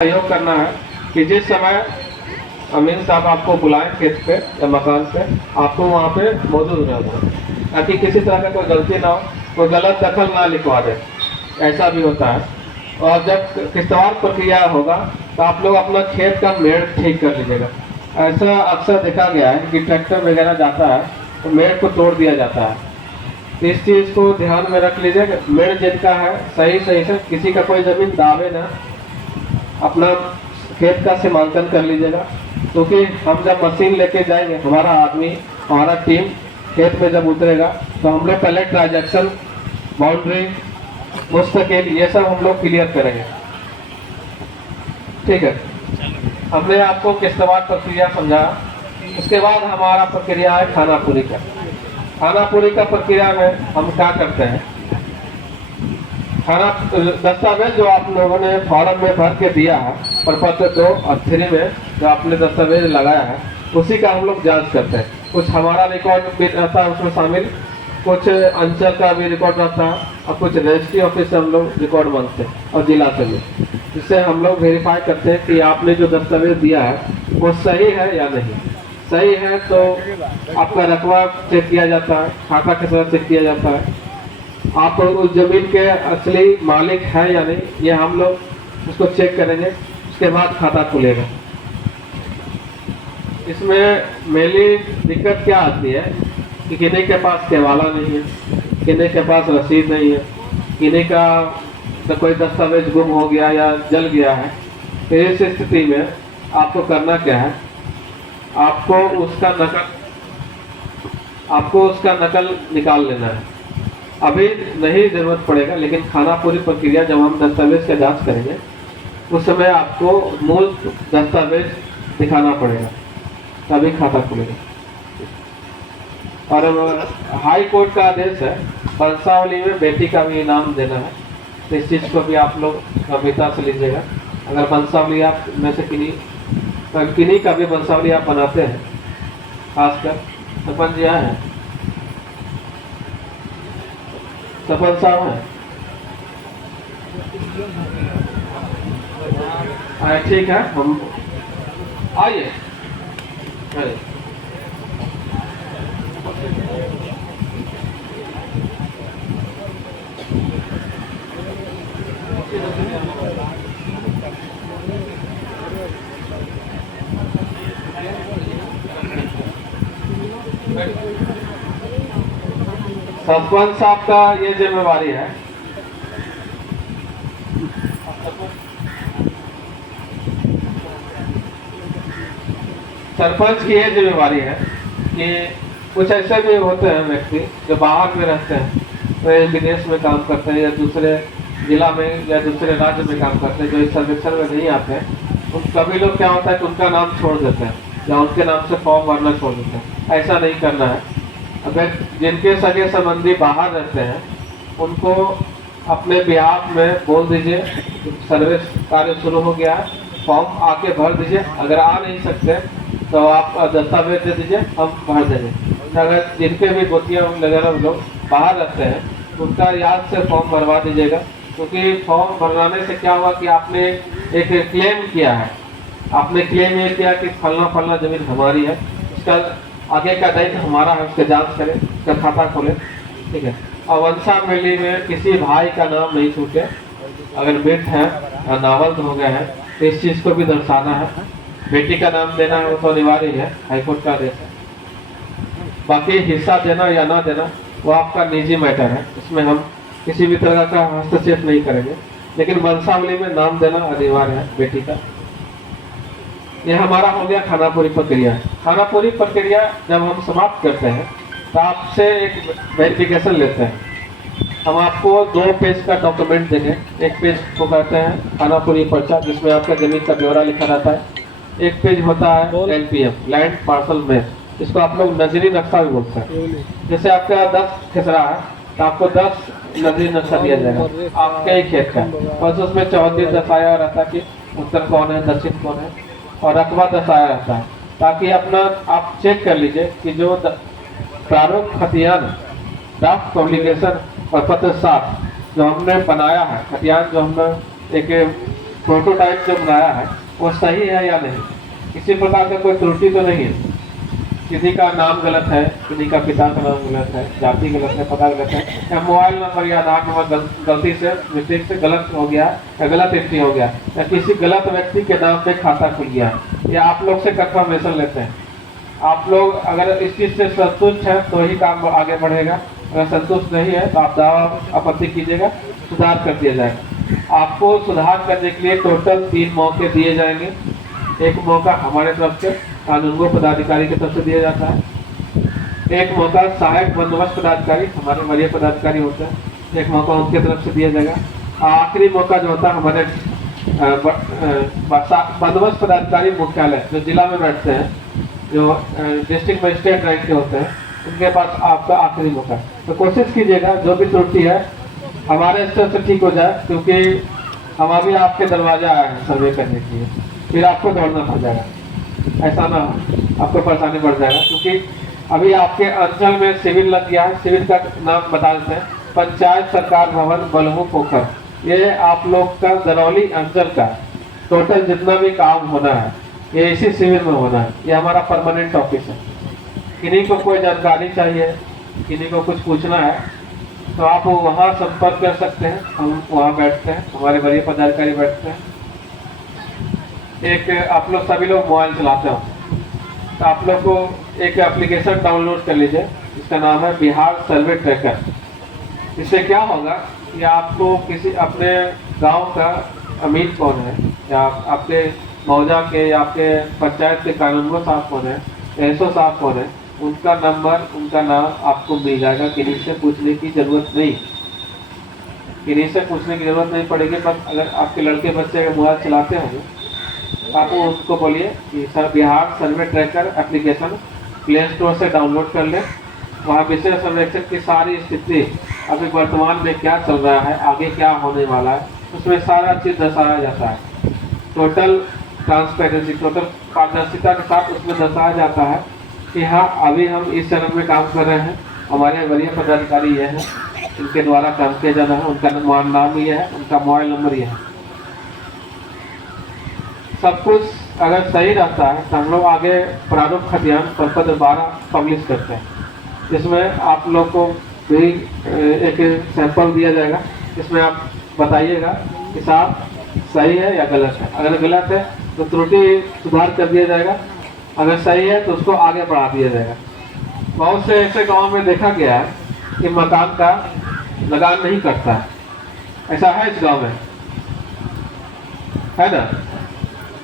सहयोग करना है कि जिस समय अमीन साहब आपको बुलाएं खेत पे या मकान पे, आपको वहाँ पे मौजूद रहना हो, ताकि किसी तरह का कोई गलती ना हो, कोई गलत दखल ना लिखवा दे। ऐसा भी होता है। और जब किश्तवाड़ प्रक्रिया होगा तो आप लोग अपना खेत का मेड़ ठीक कर लीजिएगा। ऐसा अक्सर देखा गया है कि ट्रैक्टर वगैरह जाता है तो मेड़ को तोड़ दिया जाता है। तो इस चीज़ को ध्यान में रख लीजिए। मेड़ जिनका है सही सही से, किसी का कोई ज़मीन दावे ना, अपना खेत का सीमांकन कर लीजिएगा। क्योंकि हम जब मशीन लेके जाएंगे, हमारा आदमी, हमारा टीम खेत में जब उतरेगा तो हम लोग पहले ट्रांजैक्शन, बाउंड्री, मुस्तकिल, ये सब हम लोग क्लियर करेंगे। ठीक है, हमने आपको किश्तवाड़ प्रक्रिया समझाया। उसके बाद हमारा प्रक्रिया है खानापुरी का। खानापुरी का प्रक्रिया में हम क्या करते हैं, खाना दस्तावेज जो आप लोगों ने फॉर्म में भर के दिया है, प्रपत्र 2 और 3 में जो आपने दस्तावेज लगाया है, उसी का हम लोग जांच करते हैं। कुछ हमारा रिकॉर्ड भी रहता है उसमें शामिल, कुछ अंचल का भी रिकॉर्ड रहता है, और कुछ रजिस्ट्री ऑफिस से हम लोग रिकॉर्ड मांगते हैं और जिला से भी, जिससे हम लोग वेरीफाई करते हैं कि आपने जो दस्तावेज दिया है वो सही है या नहीं। सही है तो आपका रकबा चेक किया जाता है, खाता के साथ चेक किया जाता है, आप उस जमीन के असली मालिक है या नहीं, ये हम लोग उसको चेक करेंगे। उसके बाद खाता खुलेगा। इसमें मेनली दिक्कत क्या आती है कि किन्हीं के पास केवाला नहीं है, किन्हीं के पास रसीद नहीं है, किन्हीं का तो कोई दस्तावेज गुम हो गया या जल गया है। तो इस स्थिति में आपको करना क्या है, आपको उसका नकल निकाल लेना है। अभी नहीं जरूरत पड़ेगा, लेकिन खानापुरी प्रक्रिया जब हम दस्तावेज का जांच करेंगे उस समय आपको मूल दस्तावेज दिखाना पड़ेगा, तभी खाता खुलेगा। और हाई कोर्ट का आदेश है, वंशावली में बेटी का भी नाम देना है, तो इस चीज़ को भी आप लोग गंभीरता से लीजिएगा। अगर वंशावली आप में से किन्हीं का भी वंशावली आप बनाते हैं, खासकर सरपंच जी आए हैं, सरपंच साहब हैं, ठीक है, हम आइए। सरपंच साहब का ये जिम्मेवारी है। सरपंच की ये जिम्मेवारी है कि कुछ ऐसे भी होते हैं व्यक्ति जो बाहर में रहते हैं, तो विदेश में काम करते हैं या दूसरे जिला में या दूसरे राज्य में काम करते हैं, जो इस सर्वेक्षण में नहीं आते हैं। उन सभी लोग क्या होता है कि उनका नाम छोड़ देते हैं या उनके नाम से फॉर्म भरना छोड़ देते हैं। ऐसा नहीं करना है। अगर जिनके सगे संबंधी बाहर रहते हैं उनको अपने बिहाफ में बोल दीजिए सर्विस कार्य शुरू हो गया है, फॉर्म आके भर दीजिए। अगर आ नहीं सकते तो आप दस्तावेज दे दीजिए, हम भर देंगे। अगर जिनके भी गोतियाँ वगैरह लोग बाहर रहते हैं उनका याद से फॉर्म भरवा दीजिएगा, क्योंकि फॉर्म भरवाने से क्या हुआ कि आपने एक क्लेम किया है, आपने क्लेम ये किया कि फलना जमीन हमारी है, उसका आगे का दायित्व हमारा है, उसका जांच करें, उसका खाता खोलें। ठीक है। और वंशावली में किसी भाई का नाम नहीं छूटे, अगर मृत है या नावल्द हो गए हैं तो इस चीज़ को भी दर्शाना है। बेटी का नाम देना है वो तो अनिवार्य है, हाईकोर्ट का आदेश है। बाकी हिस्सा देना या ना देना वो आपका निजी मैटर है, इसमें हम किसी भी तरह का हस्तक्षेप नहीं करेंगे, लेकिन वंशावली में नाम देना अनिवार्य है बेटी का। यह हमारा हो गया खानापुरी प्रक्रिया। खानापुरी प्रक्रिया जब हम समाप्त करते हैं तो आपसे एक वेरिफिकेशन लेते हैं। हम आपको 2 पेज का डॉक्यूमेंट देंगे। एक पेज को कहते हैं खानापुरी पर्चा, जिसमें आपका जमीन का ब्यौरा लिखा रहता है। एक पेज होता है LPM, लैंड पार्सल मैप, जिसको आप लोग नजरी नक्शा भी बोलते हैं। जैसे आपका 10 खेसरा है तो आपको 10 नजरी नक्शा दिया जाएगा आपके ही खेत का, बस उसमें 34 दर्शाया रहता है कि उत्तर कौन है, दक्षिण कौन है, और रकबा दर्शाया रहता है, ताकि अपना आप चेक कर लीजिए कि जो प्रारूप खतियान, ड्राफ्ट पब्लिकेशन और पत्र 7 जो हमने बनाया है, खतियान जो हमने एक प्रोटोटाइप जो बनाया है वो सही है या नहीं, किसी प्रकार का कोई त्रुटि तो नहीं है, किसी का नाम गलत है, किसी का पिता का नाम गलत है, जाति गलत है, पता गलत है, या मोबाइल नंबर या आधार नंबर गलती से मिस्टेक से गलत हो गया या गलत एंट्री हो गया, या किसी गलत व्यक्ति के नाम पे खाता खुल गया, या आप लोग से कंफर्मेशन लेते हैं। आप लोग अगर इस चीज़ से संतुष्ट है तो ही काम आगे बढ़ेगा, अगर संतुष्ट नहीं है तो आप दावा आपत्ति कीजिएगा, सुधार कर दिया जाएगा। आपको सुधार करने के लिए टोटल 3 मौके दिए जाएंगे। एक मौका हमारे तरफ से कानूनगो पदाधिकारी की तरफ से दिया जाता है, एक मौका सहायक बंदोबस्त पदाधिकारी हमारे वरीय पदाधिकारी होते हैं, एक मौका उनके तरफ से दिया जाएगा। आखिरी मौका जो होता है हमारे बंदोबस्त पदाधिकारी मुख्यालय जो जिला में बैठते हैं, जो डिस्ट्रिक्ट मजिस्ट्रेट रैंक के होते हैं, उनके पास आपका आखिरी मौका। तो कोशिश कीजिएगा जो भी त्रुटि है हमारे स्तर से ठीक हो जाए, क्योंकि हम अभी आपके दरवाजा आए हैं सर्वे करने के लिए, फिर आपको दौड़ना पड़ जाएगा, ऐसा ना हो, आपको परेशानी बढ़ जाएगा। क्योंकि अभी आपके अंचल में सिविल लग गया है, सिविल का नाम बता देते हैं, पंचायत सरकार भवन बलमू पोखर, ये आप लोग का दरौली अंचल का टोटल जितना भी काम होना है ये इसी सिविल में होना है। ये हमारा परमानेंट ऑफिस है। किन्हीं को कोई जानकारी चाहिए, किन्हीं को कुछ पूछना है तो आप वहाँ संपर्क कर सकते हैं, हम वहाँ बैठते हैं, हमारे वरीय पदाधिकारी बैठते हैं। एक आप लोग सभी लोग मोबाइल चलाते हो तो आप लोग को एक एप्लीकेशन डाउनलोड कर लीजिए, इसका नाम है बिहार सर्वे ट्रैकर। इससे क्या होगा कि आपको किसी अपने गांव का अमीर कौन है, या आपके मौजा के या आपके पंचायत के कानूनगो साहब कौन है, एसओ साहब कौन है, उनका नंबर उनका नाम आपको मिल जाएगा। किन्हीं से पूछने की जरूरत नहीं, किन्हीं से पूछने की जरूरत नहीं पड़ेगी। पर अगर आपके लड़के बच्चे अगर मोबाइल चलाते होंगे आप उसको बोलिए कि सर बिहार सर्वे ट्रैकर एप्लीकेशन प्ले स्टोर से डाउनलोड कर लें। वहाँ विषय सर्वेक्षण की सारी स्थिति, अभी वर्तमान में क्या चल रहा है, आगे क्या होने वाला है, उसमें सारा चीज़ दर्शाया जाता है। टोटल ट्रांसपेरेंसी, टोटल पारदर्शिता के साथ उसमें दर्शाया जाता है कि हाँ अभी हम इस चरण में काम कर रहे हैं, हमारे वरीय पदाधिकारी ये हैं, इनके द्वारा काम किया जाना है, उनका नाम ये है, उनका मोबाइल नंबर ये है। सब कुछ अगर सही रहता है तो हम लोग आगे प्रारूप खतियान प्रपत्र 12 पब्लिश करते हैं। इसमें आप लोग को भी एक सैंपल दिया जाएगा, इसमें आप बताइएगा कि साहब सही है या गलत है। अगर गलत है तो त्रुटि सुधार कर दिया जाएगा, अगर सही है तो उसको आगे बढ़ा दिया जाएगा। बहुत से ऐसे गांव में देखा गया है कि मकान का लगान नहीं करता है, ऐसा है इस गांव में, है ना,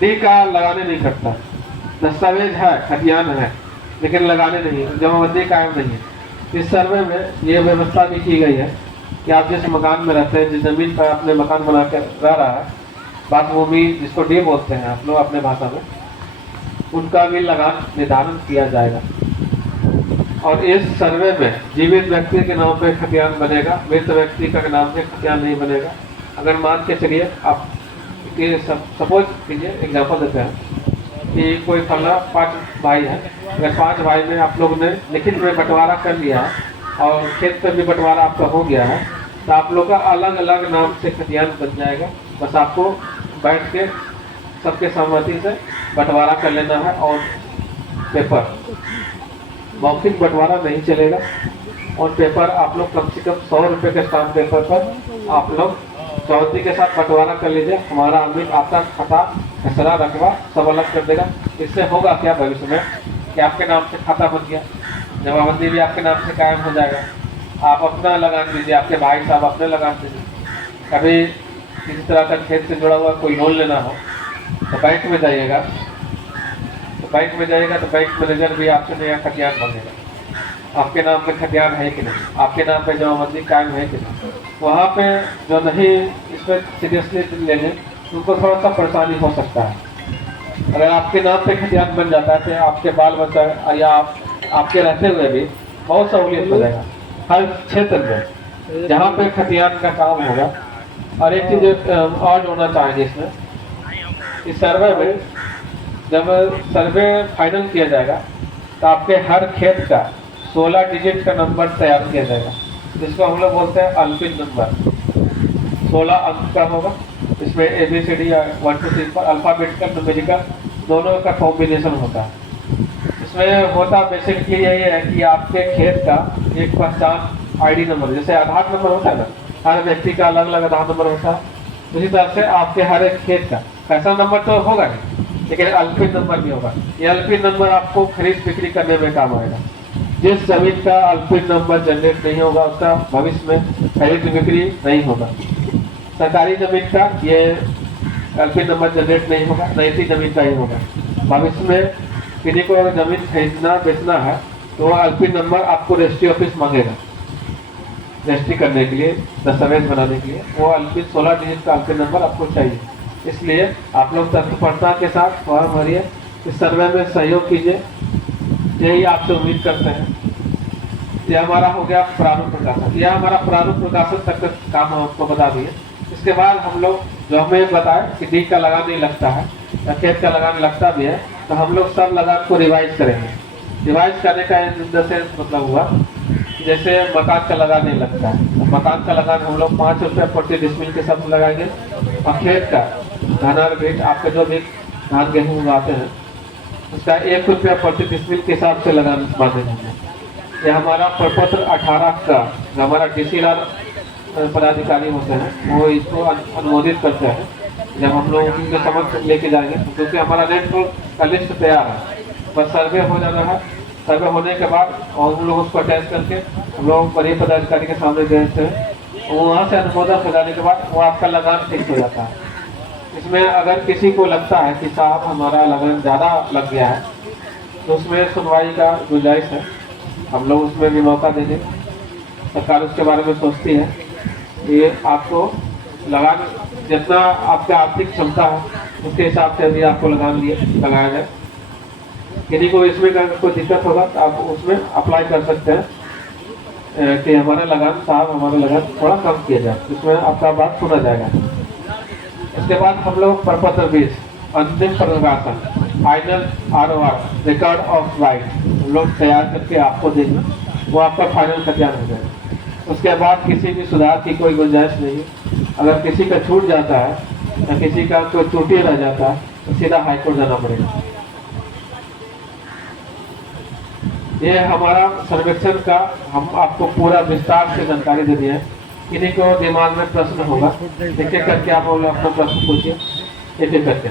डी का लगाने नहीं करता, दस्तावेज है, खतियान है, लेकिन लगाने नहीं, जमाबंदी कायम नहीं है। इस सर्वे में ये व्यवस्था भी की गई है कि आप जिस मकान में रहते हैं, जिस जमीन पर आपने मकान बना कर रह रहा है, बात भूमि जिसको डी बोलते हैं आप लोग अपने भाषा में, उनका भी लगान निर्धारण किया जाएगा। और इस सर्वे में जीवित व्यक्ति के नाम पे खतियान बनेगा, मृत व्यक्ति का नाम पे खतियान नहीं बनेगा। अगर मान के चलिए आप सपोज कीजिए, एग्जाम्पल देते हैं कि कोई फला 5 भाई है, अगर 5 भाई में आप लोग ने लिखित में बंटवारा कर लिया और खेत पर भी बंटवारा आपका हो गया है, तो आप लोग का अलग अलग नाम से खतियान बन जाएगा। बस आपको बैठ के सबके सहमति से बंटवारा कर लेना है। और पेपर मौखिक बंटवारा नहीं चलेगा, और पेपर आप लोग कम से कम 100 रुपये के स्टाम्प पेपर पर आप लोग चौधरी के साथ बंटवारा कर लीजिए। हमारा आदमी आपका खाता खसरा रकबा सब अलग कर देगा। इससे होगा क्या भविष्य में कि आपके नाम से खाता बन गया, जमाबंदी भी आपके नाम से कायम हो जाएगा। आप अपना लगान दीजिए, आपके भाई साहब अपने लगान दीजिए। कभी किसी तरह का खेत से जुड़ा हुआ कोई लोन लेना हो तो बैंक में जाइएगा, तो बैंक मैनेजर भी आपसे नया खतियान मांगेगा, आपके नाम पे खतियान है कि नहीं, आपके नाम पे जमाबंदी कायम है कि नहीं। वहाँ पे जो नहीं इस पर सीरियसली लेंगे उनको थोड़ा सा परेशानी हो सकता है। अगर आपके नाम पे खतियान बन जाता है तो आपके बाल बच्चा या आपके रहते हुए भी बहुत सहूलियत हो जाएगा हर क्षेत्र में जहाँ पे खतियान का काम होगा। और एक चीज़ और होना चाहिए इसमें, इस सर्वे में जब सर्वे फाइनल किया जाएगा तो आपके हर खेत का 16 डिजिट का नंबर तैयार किया जाएगा, जिसको हम लोग बोलते हैं अल्पिन नंबर। 16 अंक का होगा इसमें ABCD या 1 2 3 पर अल्फ़ाबेटिकल न्यूमेरिकल दोनों का कॉम्बिनेशन होता है। इसमें होता बेसिकली यही है कि आपके खेत का एक पहचान ID नंबर, जैसे आधार नंबर होता है ना, हर व्यक्ति का अलग अलग आधार नंबर होता है, उसी तरह से आपके हर एक खेत का पैसा नंबर तो होगा नहीं, लेकिन अल्पिन नंबर भी होगा। ये अल्पिन नंबर आपको खरीद बिक्री करने में काम आएगा। जिस जमीन का अल्पिन नंबर जनरेट नहीं होगा उसका भविष्य में खरीद बिक्री नहीं होगा। सरकारी जमीन का ये अल्पिन नंबर जनरेट नहीं होगा, नैती जमीन का ही होगा। भविष्य में किसी को अगर जमीन खरीदना बेचना है तो वो अल्पिन नंबर आपको रजिस्ट्री ऑफिस मांगेगा, रजिस्ट्री करने के लिए, दस्तावेज बनाने के लिए वो अल्पिन 16 डिजिट का अल्पिन नंबर आपको चाहिए। इसलिए आप लोग तत्परता के साथ फॉर्म भरिए, इस सर्वे में सहयोग कीजिए, यही आपसे उम्मीद करते हैं। यह हमारा हो गया प्रारूप प्रकाशन, यह हमारा प्रारूप प्रकाशन तक का काम हम आपको बता दिए। इसके बाद हम लोग जो हमें बताए कि डी का लगान नहीं लगता है या खेत का लगान लगता भी है, तो हम लोग सब लगान को रिवाइज करेंगे। रिवाइज करने का जैसे मतलब हुआ जैसे मकान का लगान नहीं लगता है, तो मकान का लगान हम लोग 5 रुपये प्रति डिसमिल के साथ लगाएंगे। और खेत का धान बीज आपके जो भी धान गेहूँ उगाते हैं उसका 1 रुपया प्रति डिसमिल के हिसाब से लगान बांधेंगे। यह हमारा प्रपत्र 18 का जो हमारा DCR पदाधिकारी होते हैं वो इसको अनुमोदित करते हैं। जब हम लोग उनके समक्ष लेके जाएंगे, क्योंकि हमारा रेंट का लिस्ट तैयार है, बस सर्वे हो जाना है। सर्वे होने के बाद और हम लोग उसको अटैच करके हम लोग बड़े पदाधिकारी के सामने भेजते हैं, और वहाँ से अनुमोदन हो जाने के बाद वो आपका लगान फिक्स हो जाता है। इसमें अगर किसी को लगता है कि साहब हमारा लगान ज़्यादा लग गया है, तो उसमें सुनवाई का गुंजाइश है, हम लोग उसमें भी मौका देंगे। सरकार उसके बारे में सोचती है कि आपको लगान जितना आपका आर्थिक क्षमता है उसके हिसाब से भी आपको लगाया जाए। यदि कोई इसमें कोई दिक्कत होगा तो आप उसमें अप्लाई कर सकते हैं कि हमारा लगान साहब हमारा लगान थोड़ा कम किया जाए, इसमें आपका बात सुना जाएगा। इसके बाद हम लोग प्रपत्र बीज अंतिम प्रकाशन final ROR record of right हम लोग तैयार करके आपको देंगे, वो आपका फाइनल खतियान हो जाएगा। उसके बाद किसी भी सुधार की कोई गुंजाइश नहीं है। अगर किसी का छूट जाता है या किसी का कोई त्रुटि रह जाता है तो सीधा हाईकोर्ट जाना पड़ेगा। ये हमारा सर्वेक्षण का हम आपको पूरा विस्तार से जानकारी दे दिया है। किन्हीं को दिमाग में प्रश्न होगा, एक एक करके आप अपना प्रश्न पूछिए, एक एक करके।